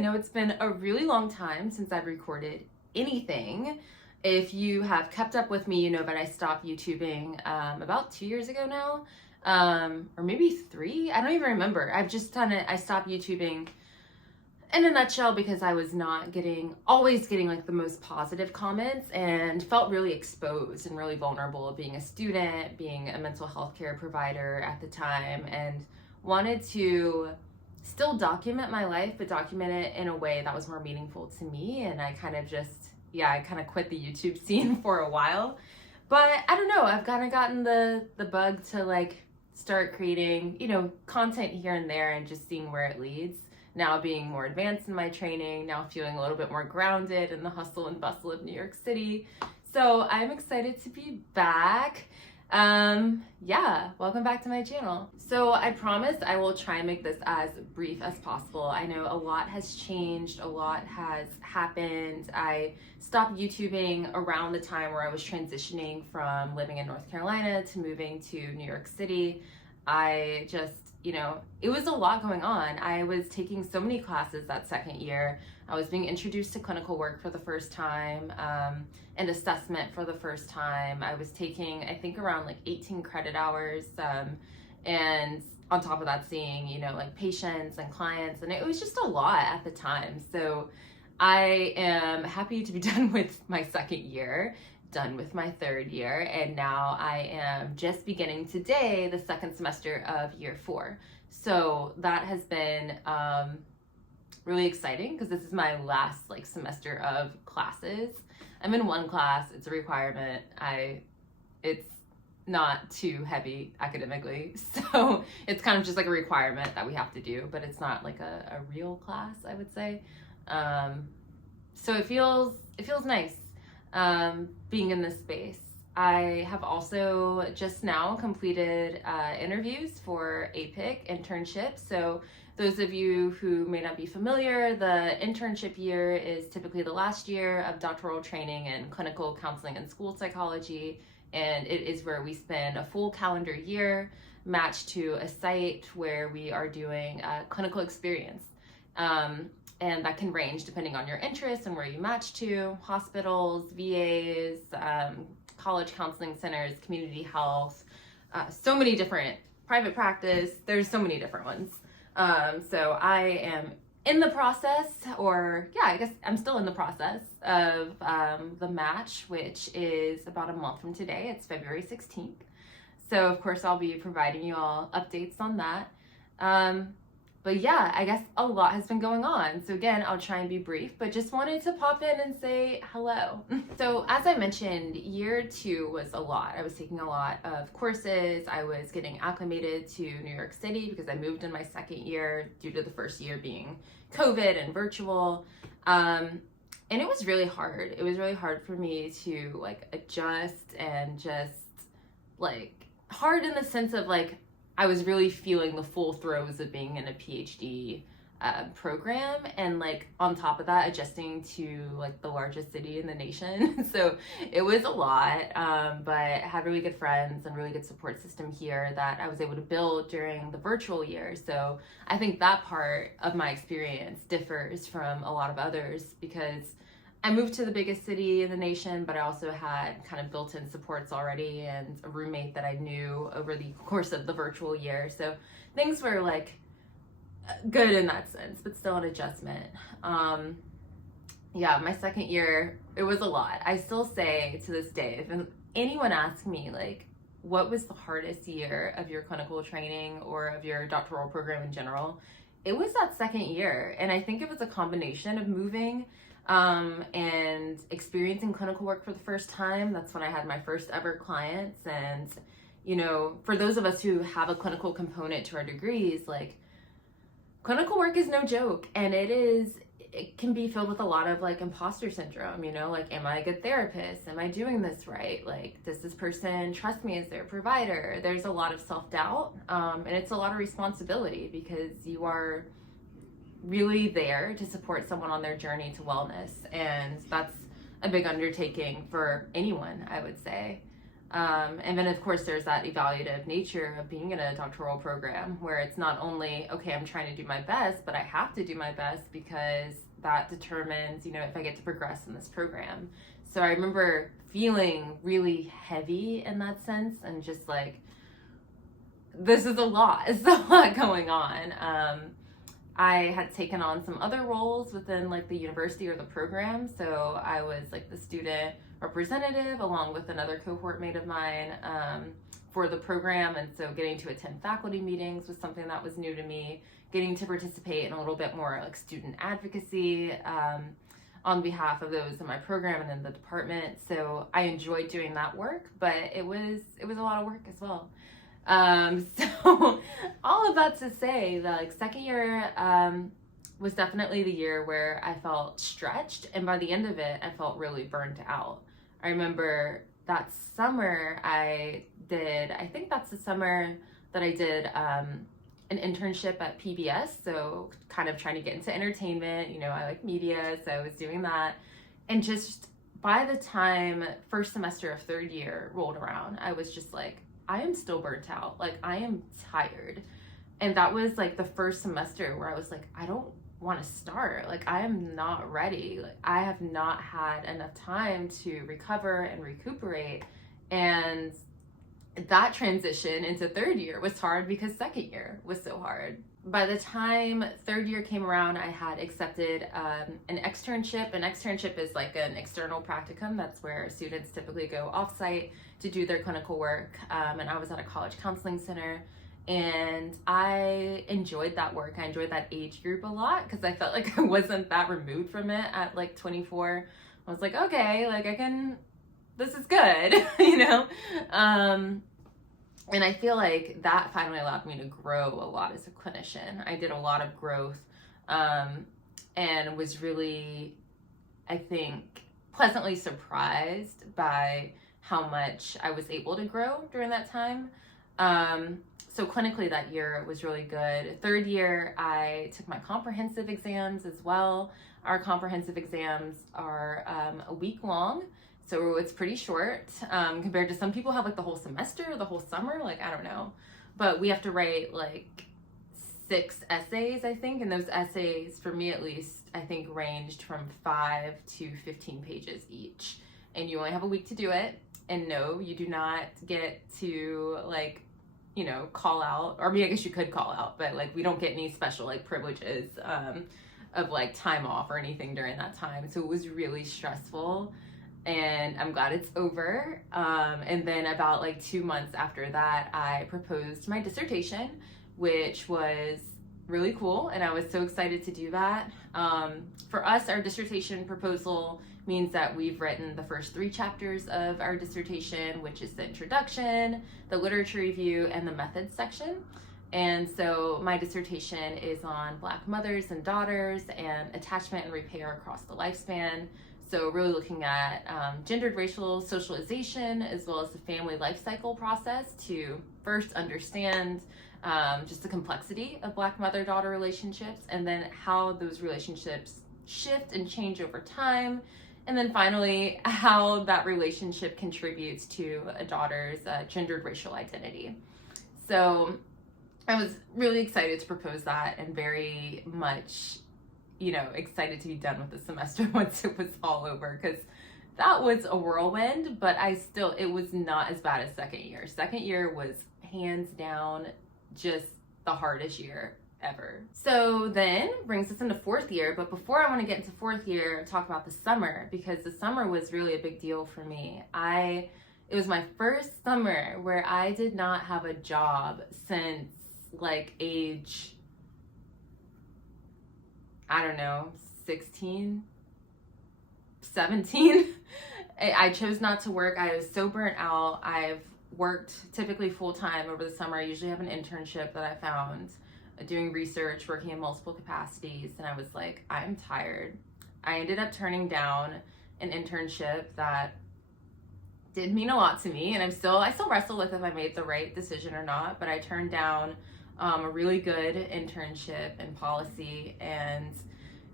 know it's been a really long time since I've recorded anything. If you have kept up with me, you know that I stopped YouTubing about 2 years ago now, or maybe 3. I don't even remember. I stopped YouTubing in a nutshell because I was not always getting like the most positive comments and felt really exposed and really vulnerable being a student, being a mental health care provider at the time, and wanted to still document my life, but document it in a way that was more meaningful to me. And I kind of quit the YouTube scene for a while. But I don't know, I've kind of gotten the bug to like start creating, content here and there and just seeing where it leads. Now being more advanced in my training, now feeling a little bit more grounded in the hustle and bustle of New York City. So I'm excited to be back. Welcome back to my channel. So I promise I will try and make this as brief as possible. I know a lot has changed, a lot has happened. I stopped YouTubing around the time where I was transitioning from living in North Carolina to moving to New York City. I just, it was a lot going on. I was taking so many classes that second year. I was being introduced to clinical work for the first time, and assessment for the first time. I was taking, I think, around like 18 credit hours, and on top of that seeing, like patients and clients, and it was just a lot at the time. So I am happy to be done with my second year, done with my third year, and now I am just beginning today the second semester of year 4. So that has been really exciting because this is my last semester of classes. I'm in one class, it's a requirement. It's not too heavy academically, so it's kind of just like a requirement that we have to do, but it's not like a real class, I would say. So it feels nice being in this space. I have also just now completed interviews for APIC internship. So those of you who may not be familiar, the internship year is typically the last year of doctoral training in clinical counseling and school psychology. And it is where we spend a full calendar year matched to a site where we are doing a clinical experience. And that can range depending on your interests and where you match to: hospitals, VAs, college counseling centers, community health, so many different, private practice, there's so many different ones. So I am in the process, I guess I'm still in the process of the match, which is about a month from today. It's February 16th. So of course I'll be providing you all updates on that. But yeah, I guess a lot has been going on. So again, I'll try and be brief, but just wanted to pop in and say hello. So as I mentioned, year 2 was a lot. I was taking a lot of courses. I was getting acclimated to New York City because I moved in my second year due to the first year being COVID and virtual. And it was really hard. It was really hard for me to adjust, and just hard in the sense of I was really feeling the full throes of being in a PhD program, and on top of that, adjusting to the largest city in the nation. So it was a lot, but I had really good friends and really good support system here that I was able to build during the virtual year. So I think that part of my experience differs from a lot of others because I moved to the biggest city in the nation, but I also had kind of built-in supports already and a roommate that I knew over the course of the virtual year. So things were good in that sense, but still an adjustment. My second year, it was a lot. I still say to this day, if anyone asks me what was the hardest year of your clinical training or of your doctoral program in general, it was that second year. And I think it was a combination of moving and experiencing clinical work for the first time. That's when I had my first ever clients. And, for those of us who have a clinical component to our degrees, clinical work is no joke. And it can be filled with a lot of imposter syndrome, am I a good therapist? Am I doing this right? Does this person trust me as their provider? There's a lot of self-doubt, and it's a lot of responsibility because you are really there to support someone on their journey to wellness, and that's a big undertaking for anyone, I would say. And then, of course, there's that evaluative nature of being in a doctoral program where it's not only, okay, I'm trying to do my best, but I have to do my best because that determines, if I get to progress in this program. So I remember feeling really heavy in that sense and just like, this is a lot. It's a lot going on. I had taken on some other roles within like the university or the program. So I was like the student representative along with another cohort mate of mine for the program. And so getting to attend faculty meetings was something that was new to me. Getting to participate in a little bit more like student advocacy on behalf of those in my program and in the department. So I enjoyed doing that work, but it was a lot of work as well. So all of that to say that like second year was definitely the year where I felt stretched, and by the end of it I felt really burnt out. I remember that summer I think that's the summer that I did an internship at PBS, so kind of trying to get into entertainment. I like media, so I was doing that. And just by the time first semester of third year rolled around, I was just like, I am still burnt out. Like, I am tired. And that was like the first semester where I was like, I don't want to start. Like, I am not ready. Like, I have not had enough time to recover and recuperate. And that transition into third year was hard because second year was so hard. By the time third year came around, I had accepted an externship. An externship is like an external practicum. That's where students typically go offsite to do their clinical work. And I was at a college counseling center, and I enjoyed that work. I enjoyed that age group a lot because I felt like I wasn't that removed from it at like 24. I was like, okay, like this is good, And I feel like that finally allowed me to grow a lot as a clinician. I did a lot of growth and was really, I think, pleasantly surprised by how much I was able to grow during that time. So clinically that year was really good. Third year, I took my comprehensive exams as well. Our comprehensive exams are a week long. So it's pretty short compared to some people have like the whole semester, the whole summer, like, I don't know. But we have to write like 6 essays, I think. And those essays, for me at least, I think ranged from 5 to 15 pages each. And you only have a week to do it. And no, you do not get to like, call out. Or I mean, I guess you could call out, but like we don't get any special like privileges of like time off or anything during that time. So it was really stressful. And I'm glad it's over. And then about like 2 months after that, I proposed my dissertation, which was really cool. And I was so excited to do that. For us, our dissertation proposal means that we've written the first 3 chapters of our dissertation, which is the introduction, the literature review, and the methods section. And so my dissertation is on Black mothers and daughters and attachment and repair across the lifespan. So really looking at gendered racial socialization as well as the family life cycle process to first understand just the complexity of Black mother-daughter relationships, and then how those relationships shift and change over time, and then finally how that relationship contributes to a daughter's gendered racial identity. So I was really excited to propose that and very much excited to be done with the semester once it was all over, because that was a whirlwind, but it was not as bad as second year. Second year was hands down just the hardest year ever. So then brings us into fourth year, but before I want to get into fourth year, talk about the summer, because the summer was really a big deal for me. It was my first summer where I did not have a job since like age, I don't know, 16, 17. I chose not to work. I was so burnt out. I've worked typically full-time over the summer. I usually have an internship that I found doing research, working in multiple capacities. And I was like, I'm tired. I ended up turning down an internship that did mean a lot to me. And I still wrestle with if I made the right decision or not, but I turned down a really good internship in policy and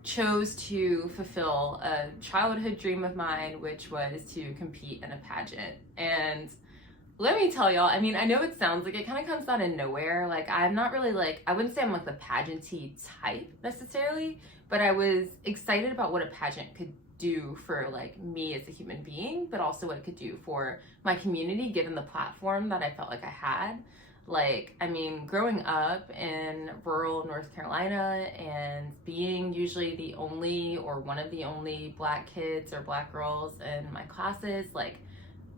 chose to fulfill a childhood dream of mine, which was to compete in a pageant. And let me tell y'all, I mean, I know it sounds like it kind of comes out of nowhere. Like, I'm not really like, I wouldn't say I'm like the pageanty type necessarily, but I was excited about what a pageant could do for like me as a human being, but also what it could do for my community given the platform that I felt like I had. Like, I mean, growing up in rural North Carolina and being usually the only or one of the only Black kids or Black girls in my classes, like,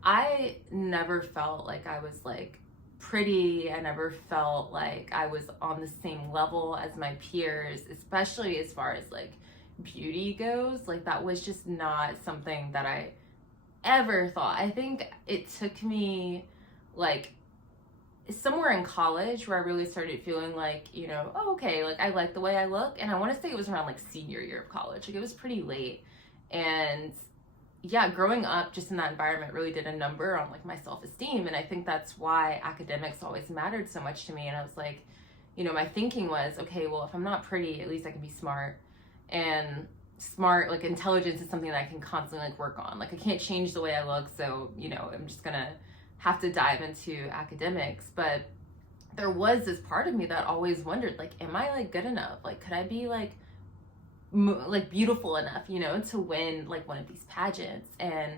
I never felt like I was like pretty. I never felt like I was on the same level as my peers, especially as far as like beauty goes. Like, that was just not something that I ever thought. I think it took me like somewhere in college where I really started feeling like, you know, oh, okay, like I like the way I look. And I want to say it was around like senior year of college. Like, it was pretty late. And yeah, growing up just in that environment really did a number on like my self-esteem. And I think that's why academics always mattered so much to me. And I was like, you know, my thinking was, okay, well, if I'm not pretty, at least I can be smart. And smart, like intelligence is something that I can constantly like work on. Like, I can't change the way I look. So, you know, I'm just gonna have to dive into academics. But there was this part of me that always wondered, like, am I like good enough? Like, could I be like beautiful enough, you know, to win like one of these pageants? And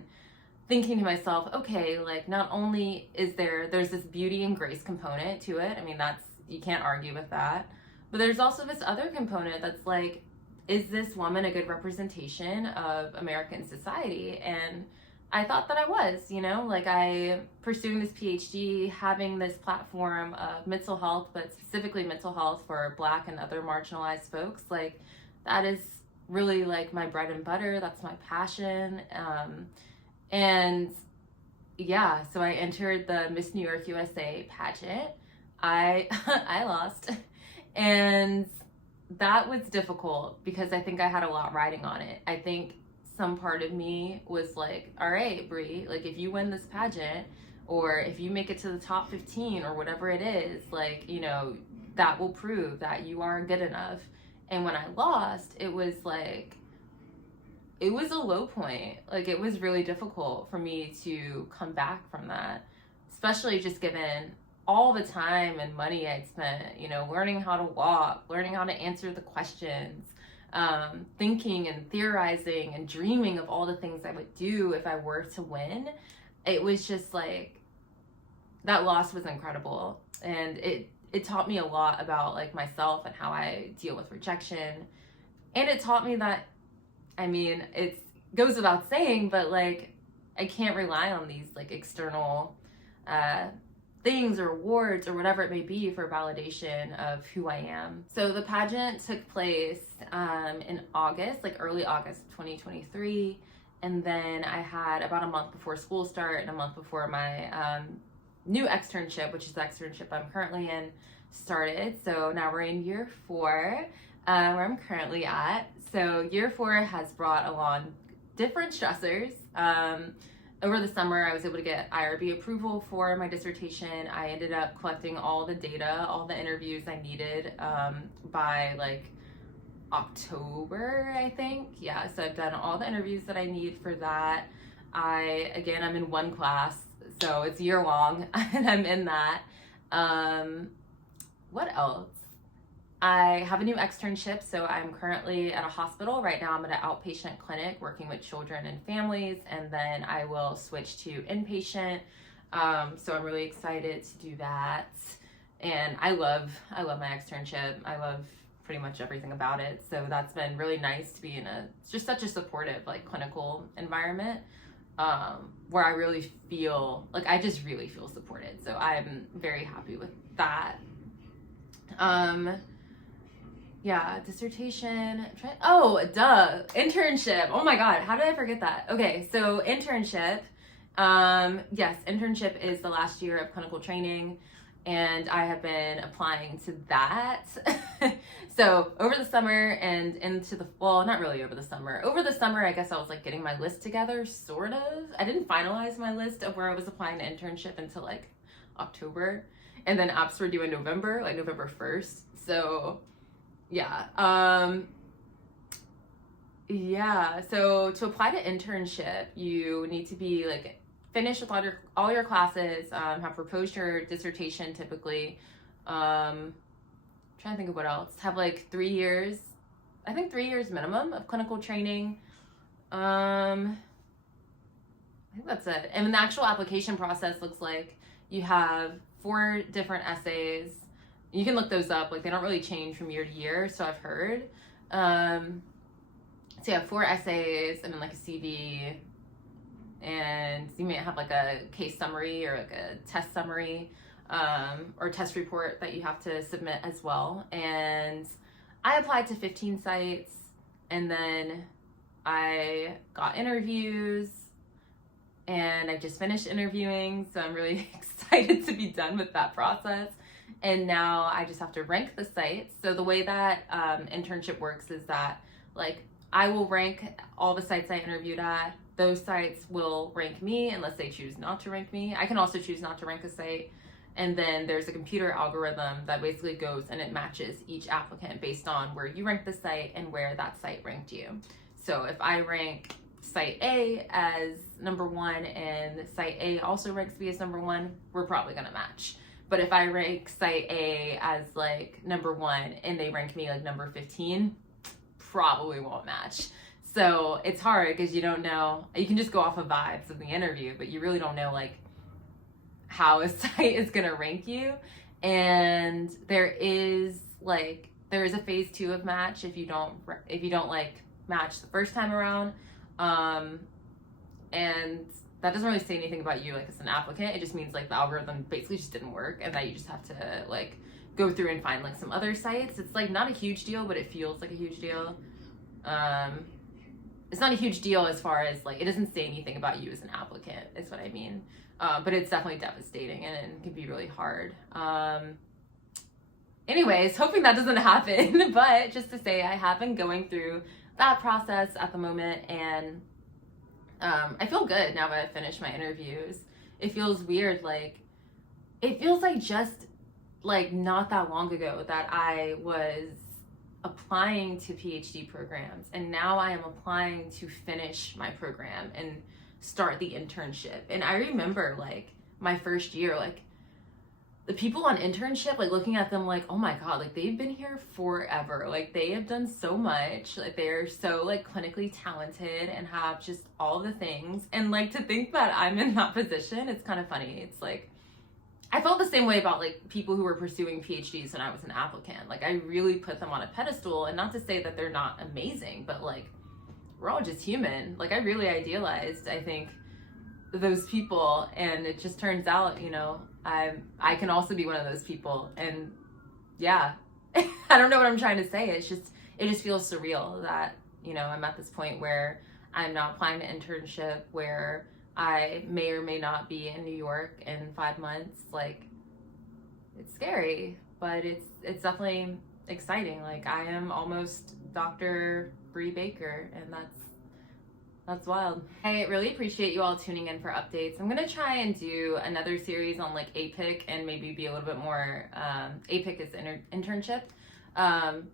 thinking to myself, okay, like, not only is there's this beauty and grace component to it. I mean, that's, you can't argue with that. But there's also this other component that's like, is this woman a good representation of American society? And I thought that I was, you know, like, I pursuing this PhD, having this platform of mental health, but specifically mental health for Black and other marginalized folks, like, that is really like my bread and butter. That's my passion. And yeah, so I entered the Miss New York USA pageant. I I lost, and that was difficult because I think I had a lot riding on it. I think some part of me was like, all right, Brie, like, if you win this pageant, or if you make it to the top 15 or whatever it is, like, you know, that will prove that you are good enough. And when I lost, it was like, it was a low point. Like, it was really difficult for me to come back from that, especially just given all the time and money I'd spent, you know, learning how to walk, learning how to answer the questions, thinking and theorizing and dreaming of all the things I would do if I were to win. It was just like, that loss was incredible. And it taught me a lot about like myself and how I deal with rejection. And it taught me that, I mean, it goes without saying, but like, I can't rely on these like external things or awards or whatever it may be for validation of who I am. So the pageant took place in August, like early August 2023. And then I had about a month before school start and a month before my new externship, which is the externship I'm currently in, started. So now we're in year 4, where I'm currently at. So year 4 has brought along different stressors. Over the summer, I was able to get IRB approval for my dissertation. I ended up collecting all the data, all the interviews I needed by like October, I think. Yeah, so I've done all the interviews that I need for that. I'm in one class, so it's year long, and I'm in that. What else? I have a new externship, so I'm currently at a hospital. Right now I'm at an outpatient clinic working with children and families, and then I will switch to inpatient. So I'm really excited to do that. And I love my externship. I love pretty much everything about it. So that's been really nice to be in just such a supportive like clinical environment, where I really feel like I just really feel supported. So I'm very happy with that. Yeah, dissertation. Internship. Oh my God, how did I forget that? Okay, so internship. Yes, internship is the last year of clinical training, and I have been applying to that. So over the summer and into not really over the summer. Over the summer, I guess I was like getting my list together, sort of. I didn't finalize my list of where I was applying to internship until like October, and then apps were due in November, like November 1st. So yeah. So to apply to internship, you need to be like finish with all your classes, have proposed your dissertation typically. Trying to think of what else. Have like 3 years, I think 3 years minimum of clinical training. I think that's it. And the actual application process looks like you have 4 different essays. You can look those up. Like, they don't really change from year to year, so I've heard. So you have 4 essays and then like a CV, and you may have like a case summary or like a test summary, or test report that you have to submit as well. And I applied to 15 sites, and then I got interviews, and I just finished interviewing, so I'm really excited to be done with that process. And now I just have to rank the sites. So the way that internship works is that, like, I will rank all the sites I interviewed at. Those sites will rank me unless they choose not to rank me. I can also choose not to rank a site. And then there's a computer algorithm that basically goes and it matches each applicant based on where you rank the site and where that site ranked you. So if I rank site A as number 1 and site A also ranks me as number 1, we're probably gonna match. But if I rank site A as like number 1 and they rank me like number 15, probably won't match. So it's hard because you don't know. You can just go off of vibes of the interview, but you really don't know like how a site is gonna rank you. And there is a phase 2 of match if you don't like match the first time around. And that doesn't really say anything about you like as an applicant. It just means like the algorithm basically just didn't work, and that you just have to like go through and find like some other sites. It's like not a huge deal, but it feels like a huge deal. It's not a huge deal as far as like, it doesn't say anything about you as an applicant, is what I mean. But it's definitely devastating, and it can be really hard. Anyways, hoping that doesn't happen, but just to say I have been going through that process at the moment, and I feel good now that I've finished my interviews. It feels weird, like, it feels like just like not that long ago that I was applying to PhD programs, and now I am applying to finish my program and start the internship. And I remember like my first year, like the people on internship, like looking at them like, oh my God, like they've been here forever. Like they have done so much. Like they're so like clinically talented and have just all the things. And like to think that I'm in that position, it's kind of funny. It's like, I felt the same way about like people who were pursuing PhDs when I was an applicant. Like I really put them on a pedestal, and not to say that they're not amazing, but like we're all just human. Like I really idealized, I think, those people, and it just turns out, you know, I can also be one of those people. And yeah, I don't know what I'm trying to say. It just feels surreal that, you know, I'm at this point where I'm not applying to internship, where I may or may not be in New York in 5 months. Like, it's scary, but it's definitely exciting. Like, I am almost Dr. Bree Baker, and that's wild. I really appreciate you all tuning in for updates. I'm gonna try and do another series on like APIC, and maybe be a little bit more, APIC is internship,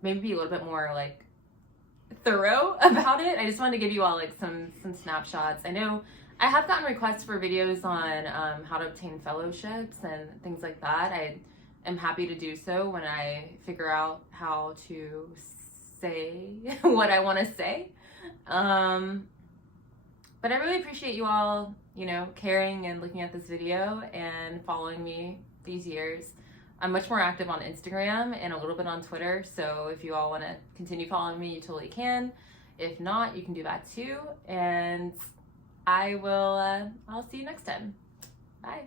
maybe be a little bit more like thorough about it. I just wanted to give you all like some snapshots. I know I have gotten requests for videos on how to obtain fellowships and things like that. I am happy to do so when I figure out how to say what I want to say. But I really appreciate you all, you know, caring and looking at this video and following me these years. I'm much more active on Instagram and a little bit on Twitter, so if you all want to continue following me, you totally can. If not, you can do that too. And I'll see you next time. Bye.